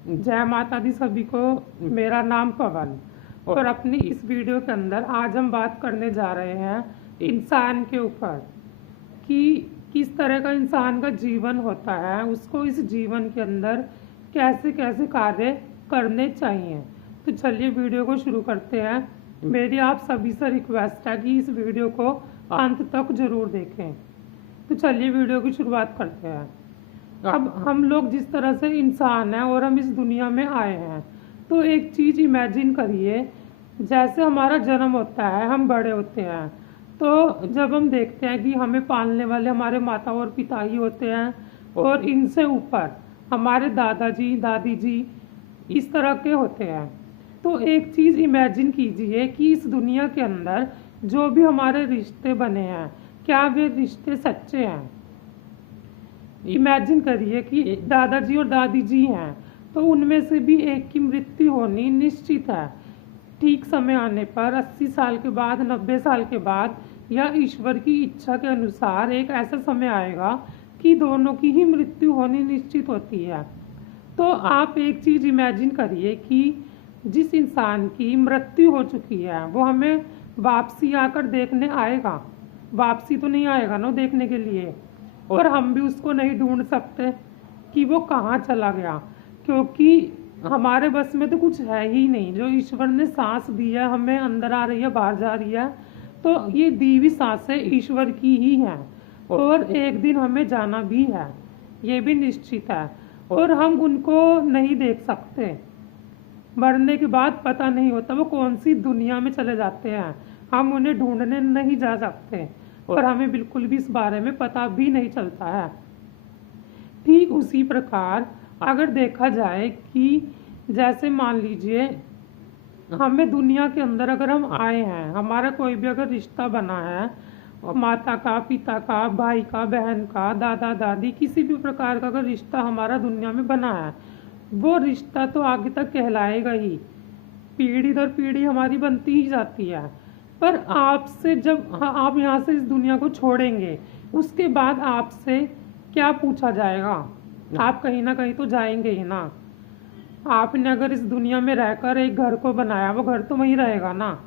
जय माता दी सभी को। मेरा नाम पवन और अपनी इस वीडियो के अंदर आज हम बात करने जा रहे हैं इंसान के ऊपर कि किस तरह का इंसान का जीवन होता है, उसको इस जीवन के अंदर कैसे कैसे कार्य करने चाहिए। तो चलिए वीडियो को शुरू करते हैं। मेरी आप सभी से रिक्वेस्ट है कि इस वीडियो को अंत तक ज़रूर देखें। तो चलिए वीडियो की शुरुआत करते हैं। अब हम लोग जिस तरह से इंसान हैं और हम इस दुनिया में आए हैं, तो एक चीज़ इमेजिन करिए, जैसे हमारा जन्म होता है, हम बड़े होते हैं, तो जब हम देखते हैं कि हमें पालने वाले हमारे माता और पिता ही होते हैं और इनसे ऊपर हमारे दादाजी दादी जी इस तरह के होते हैं। तो एक चीज़ इमेजिन कीजिए कि इस दुनिया के अंदर जो भी हमारे रिश्ते बने हैं, क्या वे रिश्ते सच्चे हैं। इमेजिन करिए कि दादाजी और दादी जी हैं, तो उनमें से भी एक की मृत्यु होनी निश्चित है। ठीक समय आने पर 80 साल के बाद, 90 साल के बाद या ईश्वर की इच्छा के अनुसार एक ऐसा समय आएगा कि दोनों की ही मृत्यु होनी निश्चित होती है। तो आप एक चीज़ इमेजिन करिए कि जिस इंसान की मृत्यु हो चुकी है वो हमें वापसी आकर देखने आएगा। वापसी तो नहीं आएगा ना देखने के लिए, और हम भी उसको नहीं ढूंढ सकते कि वो कहाँ चला गया, क्योंकि हमारे बस में तो कुछ है ही नहीं। जो ईश्वर ने सांस दी है, हमें अंदर आ रही है बाहर जा रही है, तो ये दी हुई सांसें ईश्वर की ही हैं और एक दिन हमें जाना भी है, ये भी निश्चित है। और हम उनको नहीं देख सकते। मरने के बाद पता नहीं होता वो कौन सी दुनिया में चले जाते हैं, हम उन्हें ढूंढने नहीं जा सकते और हमें बिल्कुल भी इस बारे में पता भी नहीं चलता है। ठीक उसी प्रकार अगर देखा जाए कि जैसे मान लीजिए हमें दुनिया के अंदर अगर हम आए हैं, हमारा कोई भी अगर रिश्ता बना है, और माता का, पिता का, भाई का, बहन का, दादा दादी, किसी भी प्रकार का अगर रिश्ता हमारा दुनिया में बना है, वो रिश्ता तो आगे तक कहलाएगा ही। पीढ़ी दर पीढ़ी हमारी बनती ही जाती है। पर आपसे जब आप यहाँ से इस दुनिया को छोड़ेंगे, उसके बाद आपसे क्या पूछा जाएगा। आप कहीं ना कहीं तो जाएंगे ही ना। आपने अगर इस दुनिया में रहकर एक घर को बनाया, वो घर तो वहीं रहेगा ना।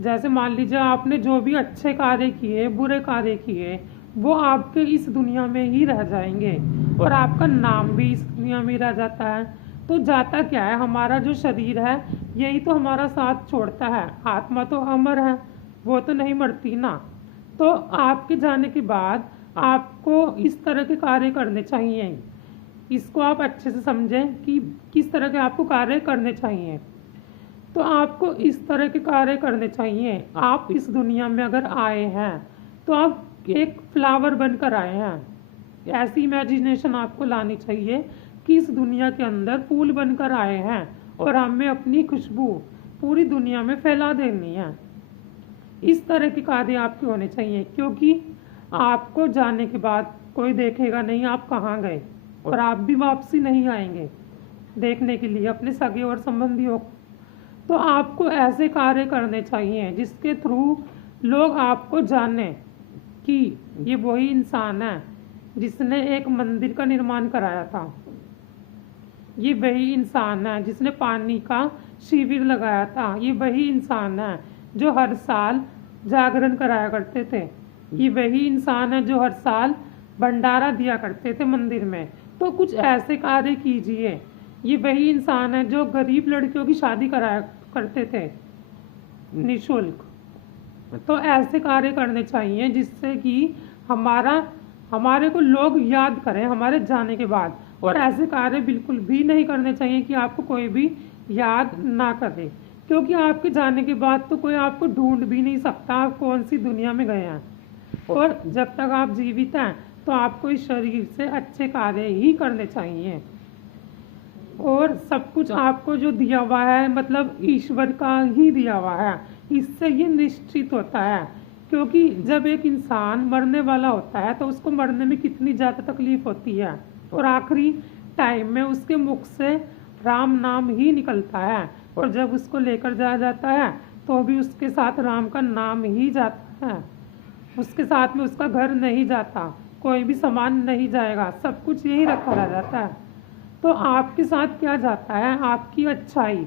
जैसे मान लीजिए आपने जो भी अच्छे कार्य किए, बुरे कार्य किए, वो आपके इस दुनिया में ही रह जाएंगे और आपका नाम भी इस दुनिया में रह जाता है। तो जाता क्या है, हमारा जो शरीर है यही तो हमारा साथ छोड़ता है। आत्मा तो अमर है, वो तो नहीं मरती ना। तो आपके जाने के बाद आपको इस तरह के कार्य करने चाहिए। इसको आप अच्छे से समझें कि किस तरह के आपको कार्य करने चाहिए। तो आपको इस तरह के कार्य करने चाहिए। आप इस दुनिया में अगर आए हैं तो आप एक फ्लावर बनकर आए हैं। ऐसी इमेजिनेशन आपको लानी चाहिए कि इस दुनिया के अंदर फूल बनकर आए हैं और हमें अपनी खुशबू पूरी दुनिया में फैला देनी है। इस तरह के कार्य आपके होने चाहिए, क्योंकि आपको जाने के बाद कोई देखेगा नहीं आप कहाँ गए, और आप भी वापसी नहीं आएंगे देखने के लिए अपने सगे और संबंधियों को। तो आपको ऐसे कार्य करने चाहिए जिसके थ्रू लोग आपको जाने कि ये वही इंसान है जिसने एक मंदिर का निर्माण कराया था। ये वही इंसान है जिसने पानी का शिविर लगाया था। ये वही इंसान है जो हर साल जागरण कराया करते थे। ये वही इंसान है जो हर साल भंडारा दिया करते थे मंदिर में। तो कुछ ऐसे कार्य कीजिए। ये वही इंसान है जो गरीब लड़कियों की शादी कराया करते थे निःशुल्क। तो ऐसे कार्य करने चाहिए जिससे कि हमारे को लोग याद करें हमारे जाने के बाद। और ऐसे कार्य बिल्कुल भी नहीं करने चाहिए कि आपको कोई भी याद ना करे, क्योंकि आपके जाने के बाद तो कोई आपको ढूंढ भी नहीं सकता आप कौन सी दुनिया में गए हैं। और जब तक आप जीवित हैं तो आपको इस शरीर से अच्छे कार्य ही करने चाहिए। और सब कुछ आपको जो दिया हुआ है, मतलब ईश्वर का ही दिया हुआ है, इससे ये निश्चित होता है। क्योंकि जब एक इंसान मरने वाला होता है तो उसको मरने में कितनी ज़्यादा तकलीफ होती है, और आखिरी टाइम में उसके मुख से राम नाम ही निकलता है। और जब उसको लेकर जाया जाता है तो भी उसके साथ राम का नाम ही जाता है। उसके साथ में उसका घर नहीं जाता, कोई भी सामान नहीं जाएगा, सब कुछ यही रखा रह जाता है। तो आपके साथ क्या जाता है, आपकी अच्छाई,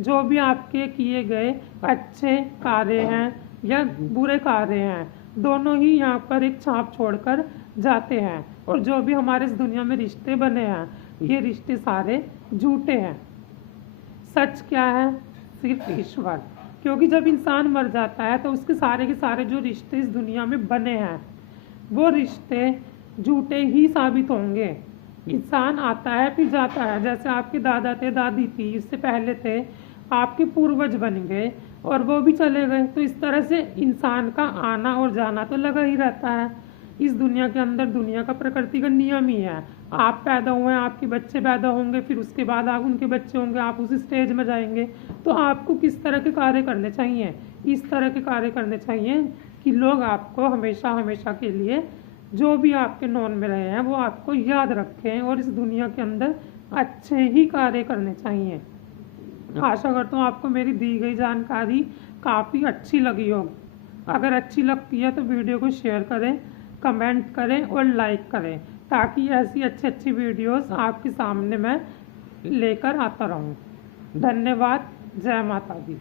जो भी आपके किए गए अच्छे कार्य हैं या बुरे कार्य हैं, दोनों ही यहाँ पर एक छाप छोड़कर जाते हैं। और जो भी हमारे इस दुनिया में रिश्ते बने हैं, ये रिश्ते सारे झूठे हैं। सच क्या है, सिर्फ ईश्वर। क्योंकि जब इंसान मर जाता है तो उसके सारे के सारे जो रिश्ते इस दुनिया में बने हैं, वो रिश्ते झूठे ही साबित होंगे। इंसान आता है फिर जाता है, जैसे आपके दादा थे, दादी थी, इससे पहले थे, आपके पूर्वज बन गए और वो भी चले गए। तो इस तरह से इंसान का आना और जाना तो लगा ही रहता है। इस दुनिया के अंदर दुनिया का प्रकृति का नियम ही है। आप पैदा हुए हैं, आपके बच्चे पैदा होंगे, फिर उसके बाद आप उनके बच्चे होंगे, आप उस स्टेज में जाएंगे। तो आपको किस तरह के कार्य करने चाहिए, इस तरह के कार्य करने चाहिए कि लोग आपको हमेशा हमेशा के लिए, जो भी आपके नॉन में रहे हैं, वो आपको याद रखें। और इस दुनिया के अंदर अच्छे ही कार्य करने चाहिए। आशा करता हूँ आपको मेरी दी गई जानकारी काफ़ी अच्छी लगी होगी। अगर अच्छी लगती है तो वीडियो को शेयर करें, कमेंट करें और लाइक करें, ताकि ऐसी अच्छी अच्छी वीडियोस आपके सामने मैं लेकर आता रहूँ। धन्यवाद। जय माता दी।